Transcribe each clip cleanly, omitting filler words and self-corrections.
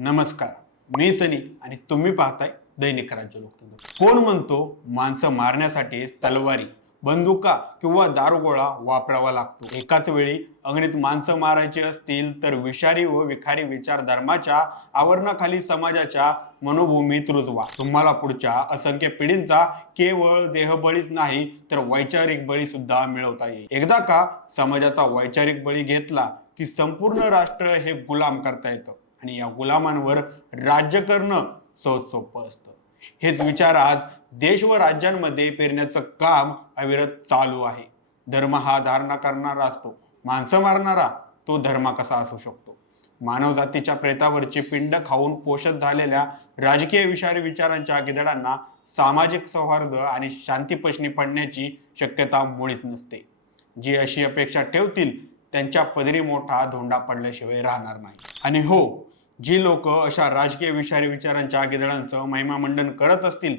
नमस्कार, मी सनी आणि तुम्ही पाहताय दैनिक राज्य लोकतंत्र। कोण म्हणतो माणसं मारण्यासाठी तलवारी, बंदुका किंवा दारुगोळा वापरावा लागतो? एकाच वेळी अगणित माणसं मारायची असतील तर विषारी व विखारी विचार धर्माच्या आवरणाखाली समाजाच्या मनोभूमीत रुजवा। तुम्हाला पुढच्या असंख्य पिढींचा केवळ देहबळीच नाही तर वैचारिक बळी सुद्धा मिळवता येईल। एकदा का समाजाचा वैचारिक बळी घेतला की संपूर्ण राष्ट्र हे गुलाम करता येतं आणि या गुलामांवर राज्य करणं सहज सोपं असतं। हेच विचार आज देश व राज्यांमध्ये पेरण्याचं काम अविरत चालू आहे। धर्म हा धारणा करणारा असतो, माणसं मारणारा तो धर्म कसा असू शकतो? मानव जातीच्या प्रेतावरची पिंड खाऊन पोषक झालेल्या राजकीय विषारी विचारांच्या गिधडांना सामाजिक सौहार्द आणि शांतीप्रश्नी पडण्याची शक्यता मुळीच नसते। जी अशी अपेक्षा ठेवतील त्यांच्या पदरी मोठा धोंडा पडल्याशिवाय राहणार नाही। आणि हो, जी लोक अशा राजकीय विषारी विचारांच्या गिधडांचं महिमामंडन करत असतील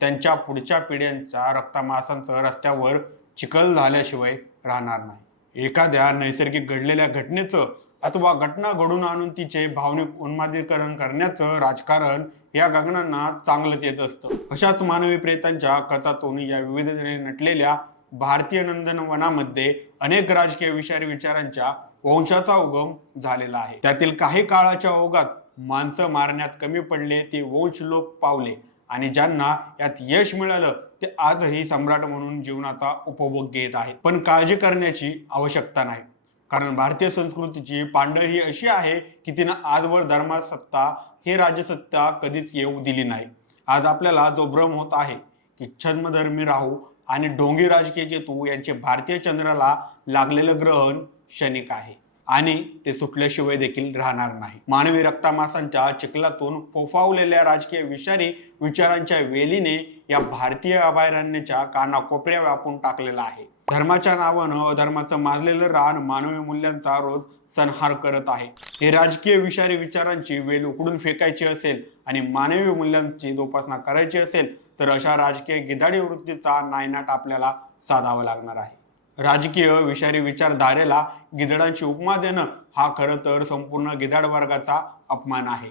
त्यांच्या पुढच्या पिढ्यांच्या रक्तमांसाचं रस्त्यावर चिखल झाल्याशिवाय राहणार नाही। एखाद्या नैसर्गिक घडलेल्या घटनेचं अथवा घटना घडून आणून तिचे भावनिक उन्मादीकरण करण्याचं राजकारण या गगनांना चांगलंच येत असतं। अशाच मानवी प्रेतांच्या कथातून या विविधतेने नटलेल्या भारतीय नंदनवनामध्ये अनेक राजकीय विषारी विचारांच्या वंशाचा उगम झालेला आहे। त्यातील काही काळाच्या ओघात माणसं मारण्यात कमी पडले ते वंश लोप पावले आणि ज्यांना यात यश मिळालं ते आजही सम्राट म्हणून जीवनाचा उपभोग घेत आहेत। पण काळजी करण्याची आवश्यकता नाही, कारण भारतीय संस्कृतीची पांढर ही अशी आहे की तिनं आजवर धर्मसत्ता हे राजसत्ता कधीच येऊ दिली नाही। आज आपल्याला जो भ्रम होत आहे की छद्मधर्मी राहू आणि ढोंगी राजकीय केतू यांचे भारतीय चंद्राला लागलेलं ग्रहण क्षणिक आहे आणि ते सुटल्याशिवाय देखील राहणार नाही। मानवी रक्तमांसाच्या चिखलातून फोफावलेल्या राजकीय विषारी विचारांच्या वेलीने या भारतीय अभयारण्याच्या कानाकोपऱ्या व्यापून टाकलेला आहे। धर्माच्या नावानं अधर्माचं माजलेलं रान मानवी मूल्यांचा रोज संहार करत आहे। हे राजकीय विषारी विचारांची वेल उकडून फेकायची असेल आणि मानवी मूल्यांची जोपासना करायची असेल तर अशा राजकीय गिधाडी वृत्तीचा नायनाट आपल्याला साधावा लागणार आहे। राजकीय विषारी विचारधारेला गिधडांची उपमा देणं हा खरं तर संपूर्ण गिधाड वर्गाचा अपमान आहे।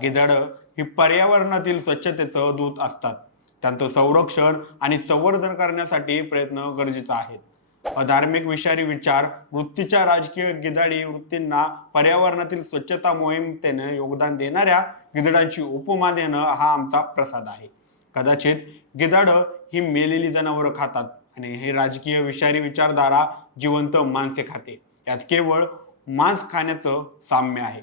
गिधाड ही पर्यावरणातील स्वच्छतेचं दूत असतात, त्यांचं संरक्षण आणि संवर्धन करण्यासाठी प्रयत्न गरजेचा आहे। अधार्मिक विषारी विचार वृत्तीच्या राजकीय गिधाडी वृत्तींना पर्यावरणातील स्वच्छता मोहिमेने योगदान देणाऱ्या गिधडांची उपमा देणं हा आमचा प्रसाद आहे। कदाचित गिधाड ही मेलेली जनावरं खातात आणि हे राजकीय विषारी विचारधारा जिवंत माणसे खाते, यात केवळ मांस खाण्याचं साम्य आहे।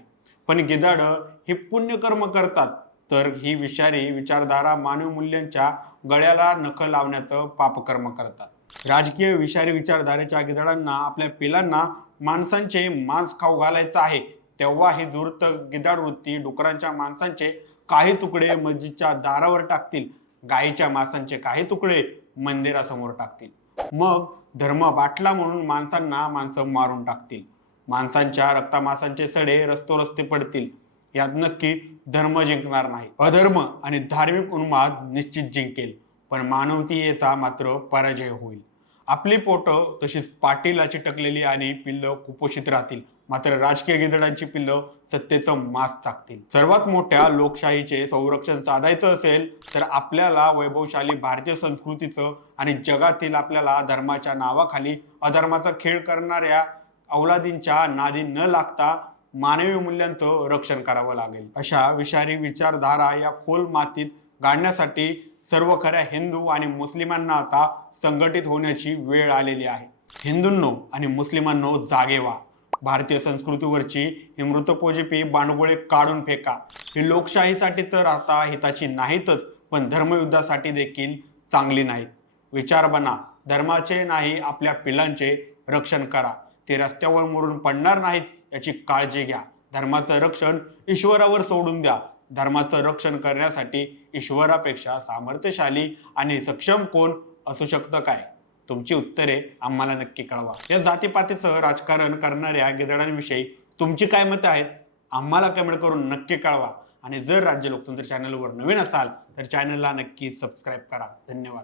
पण गिधाड हे पुण्यकर्म करतात तर ही विषारी विचारधारा मानवी मूल्यांच्या गळ्याला नख लावण्याचं पापकर्म करतात। राजकीय विषारी विचारधारेच्या गिधाडांना आपल्या पिलांना माणसांचे मांस खाऊ घालायचं आहे तेव्हा ही धूर्त गिधाड वृत्ती डुकरांच्या मांसांचे काही तुकडे मस्जिदच्या दारावर टाकतील, गायीच्या मांसांचे काही तुकडे मंदिरासमोर टाकतील। मग धर्म बाटला म्हणून माणसांना माणसं मारून टाकतील, माणसांच्या रक्तमांसांचे सडे रस्ते पडतील। यात नक्की धर्म जिंकणार नाही, अधर्म आणि धार्मिक उन्माद निश्चित जिंकेल, पण मानवतेचा मात्र पराजय होईल। आपली पोटं तशीच पाठीला चिटकलेली आणि पिल्लं कुपोषित राहतील, मात्र राजकीय गिधडांची पिल्लं सत्तेचं मांस चाखतील। सर्वात मोठ्या लोकशाहीचे संरक्षण साधायचं असेल तर आपल्याला वैभवशाली भारतीय संस्कृतीचं आणि जगातील आपल्याला धर्माच्या नावाखाली अधर्माचा खेळ करणाऱ्या अवलादींच्या नादी न लागता मानवी मूल्यांचं रक्षण करावं लागेल। अशा विषारी विचारधारा या खोल मातीत गाडण्यासाठी सर्व खऱ्या हिंदू आणि मुस्लिमांना आता संघटित होण्याची वेळ आलेली आहे। हिंदूंनो आणि मुस्लिमांनो जागे व्हा, भारतीय संस्कृतीवरची ही मृतपोजेपी बांडगुळे काढून फेका। ही लोकशाहीसाठी तर आता हिताची नाहीतच, पण धर्मयुद्धासाठी देखील चांगली नाहीत। विचार बना, धर्माचे नाही आपल्या पिलांचे रक्षण करा, ते रस्त्यावर मरून पडणार नाहीत याची काळजी घ्या। धर्माचं रक्षण ईश्वरावर सोडून द्या। धर्माचं रक्षण करण्यासाठी ईश्वरापेक्षा सामर्थ्यशाली आणि सक्षम कोण असू शकतं काय? तुमची उत्तरे आम्हाला नक्की कळवा। या जातीपातीचं राजकारण करणाऱ्या गिधडांविषयी तुमची काय मतं आहेत आम्हाला कमेंट करून नक्की कळवा। आणि जर राज्य लोकतंत्र चॅनलवर नवीन असाल तर चॅनलला नक्की सबस्क्राईब करा। धन्यवाद।